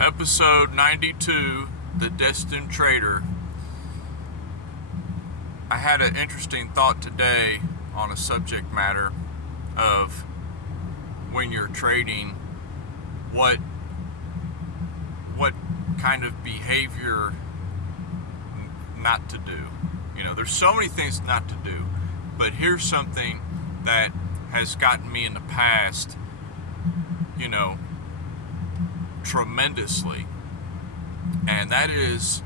Episode 92, The Destined Trader. I had an interesting thought today on a subject matter of when you're trading, what kind of behavior not to do. You know, there's so many things not to do, but here's something that has gotten me in the past, tremendously, and that is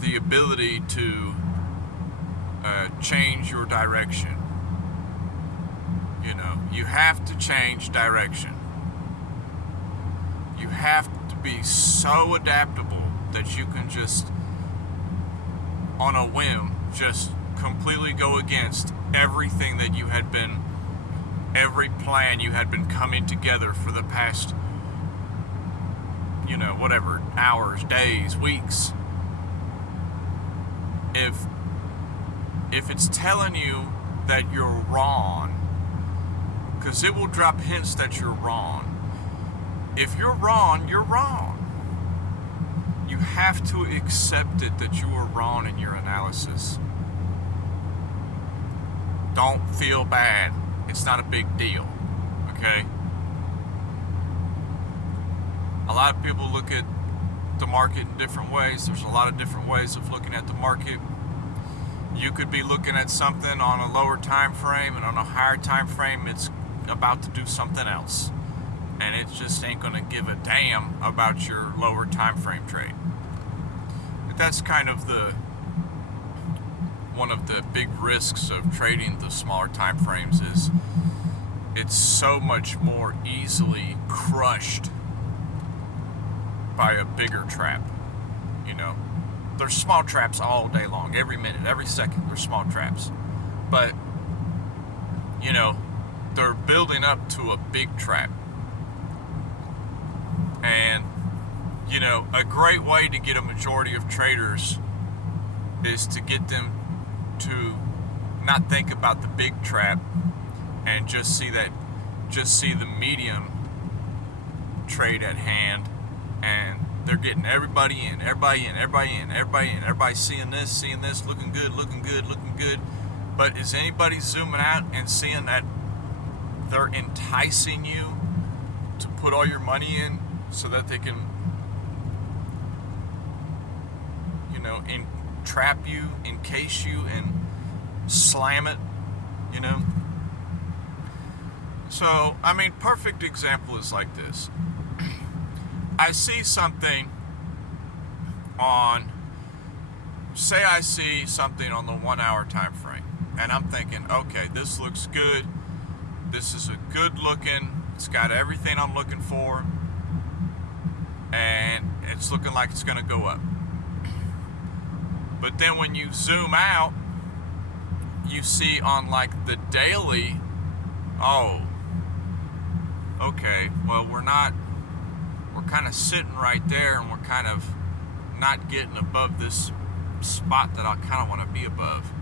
the ability to change your direction. You have to change direction. You have to be so adaptable that you can just, on a whim, just completely go against everything that you had been, every plan you had been coming together for the past whatever, hours, days, weeks. If it's telling you that you're wrong, because it will drop hints that you're wrong. If you're wrong, you're wrong. You have to accept it that you are wrong in your analysis. Don't feel bad. It's not a big deal, okay? A lot of people look at the market in different ways. There's a lot of different ways of looking at the market. You could be looking at something on a lower time frame, and on a higher time frame, it's about to do something else. And it just ain't going to give a damn about your lower time frame trade. But that's kind of one of the big risks of trading the smaller time frames is it's so much more easily crushed by a bigger trap. There's small traps all day long, every minute, every second, there's small traps. But, they're building up to a big trap. And, a great way to get a majority of traders is to get them to not think about the big trap and just see the medium trade at hand, and they're getting everybody in, everybody seeing this, looking good. But is anybody zooming out and seeing that they're enticing you to put all your money in so that they can, entrap you, encase you, and slam it, So, perfect example is like this. I see something say I see something on the 1 hour time frame, and I'm thinking, okay, this looks good. This is a good looking, it's got everything I'm looking for, and it's looking like it's going to go up. But then when you zoom out, you see on like the daily, oh, okay, well, we're kind of sitting right there, and we're kind of not getting above this spot that I kind of want to be above,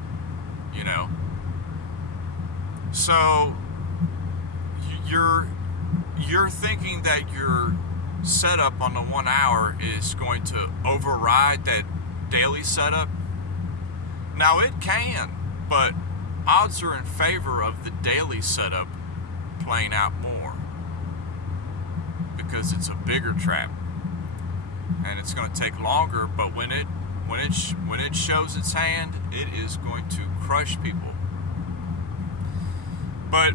So you're thinking that your setup on the 1 hour is going to override that daily setup. Now it can, but odds are in favor of the daily setup playing out more, because it's a bigger trap and it's going to take longer, but when it shows its hand, it is going to crush people. But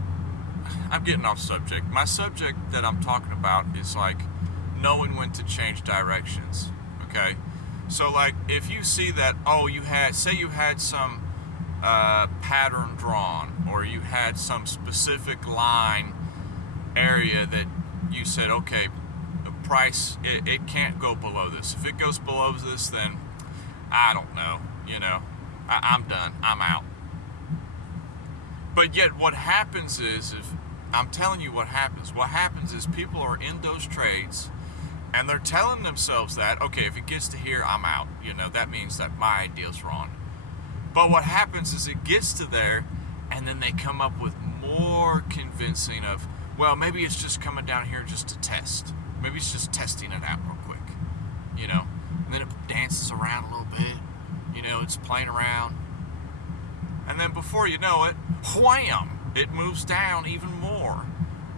I'm getting off subject. My subject that I'm talking about is like knowing when to change directions, okay? So like if you see that, you had some pattern drawn, or you had some specific line area that you said, okay, the price, it can't go below this. If it goes below this, then I don't know, I'm done, I'm out. But yet what happens is, if I'm telling you what happens is people are in those trades and they're telling themselves that, okay, if it gets to here, I'm out. That means that my idea's wrong. But what happens is it gets to there, and then they come up with more convincing of, well, maybe it's just coming down here just to test. Maybe it's just testing it out real quick, you know. And then it dances around a little bit, you know, it's playing around. And then before you know it, wham, it moves down even more.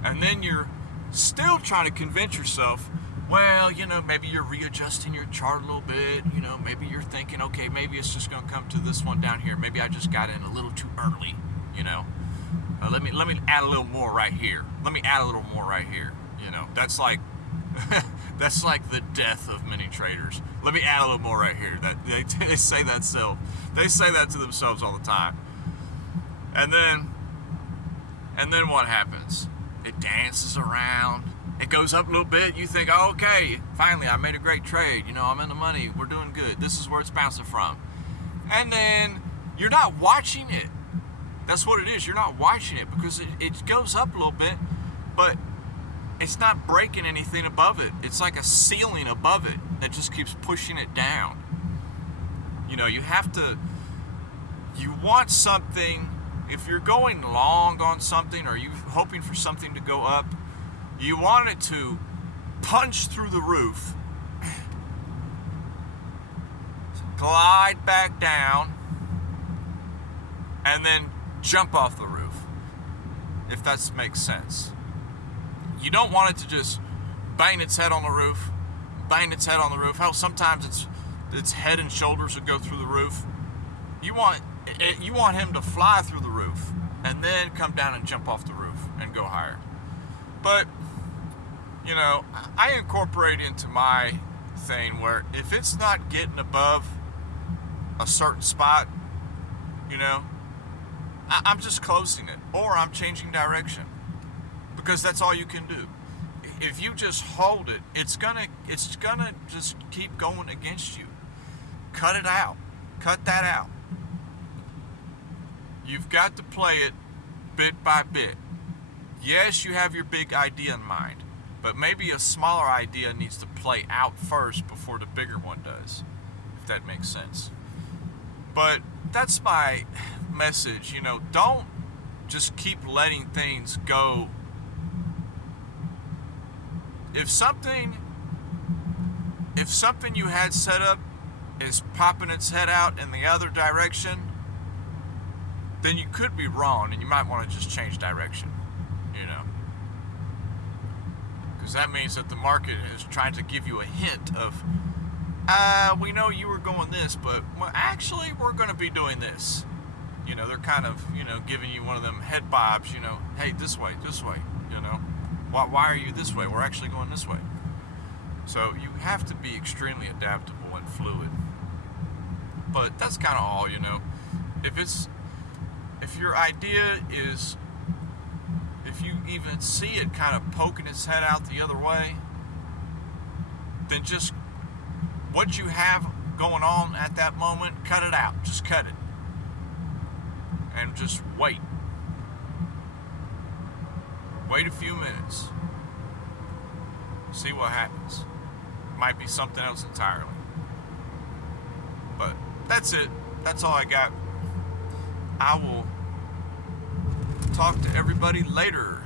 And then you're still trying to convince yourself, well, you know, maybe you're readjusting your chart a little bit, you know, maybe you're thinking, okay, maybe it's just going to come to this one down here. Maybe I just got in a little too early, you know. Let me add a little more right here. Let me add a little more right here. You know, that's like that's like the death of many traders. Let me add a little more right here. That they say that to themselves all the time. And then what happens? It dances around. It goes up a little bit. You think, oh, okay, finally I made a great trade. You know, I'm in the money. We're doing good. This is where it's bouncing from. And then you're not watching it. That's what it is. You're not watching it because it goes up a little bit, but it's not breaking anything above it. It's like a ceiling above it that just keeps pushing it down. You know, you want something, if you're going long on something or you're hoping for something to go up, you want it to punch through the roof, glide back down, and then jump off the roof, if that makes sense. You don't want it to just bang its head on the roof, Hell, sometimes its head and shoulders would go through the roof. You want him to fly through the roof and then come down and jump off the roof and go higher. But, you know, I incorporate into my thing where if it's not getting above a certain spot, you know, I'm just closing it, or I'm changing direction, because that's all you can do. If you just hold it, it's gonna just keep going against you. Cut it out. Cut that out. You've got to play it bit by bit. Yes, you have your big idea in mind, but maybe a smaller idea needs to play out first before the bigger one does, if that makes sense. But that's my message, you know, don't just keep letting things go. If something you had set up is popping its head out in the other direction, then you could be wrong and you might want to just change direction, you know. Because that means that the market is trying to give you a hint of, we know you were going this, but well, actually we're going to be doing this. You know, they're kind of, you know, giving you one of them head bobs, you know, hey, this way, you know. Why are you this way? We're actually going this way. So you have to be extremely adaptable and fluid. But that's kind of all, you know. If your idea is, if you even see it kind of poking its head out the other way, then just what you have going on at that moment, cut it out. Just cut it. And just wait. Wait a few minutes. See what happens. Might be something else entirely. But that's it. That's all I got. I will talk to everybody later.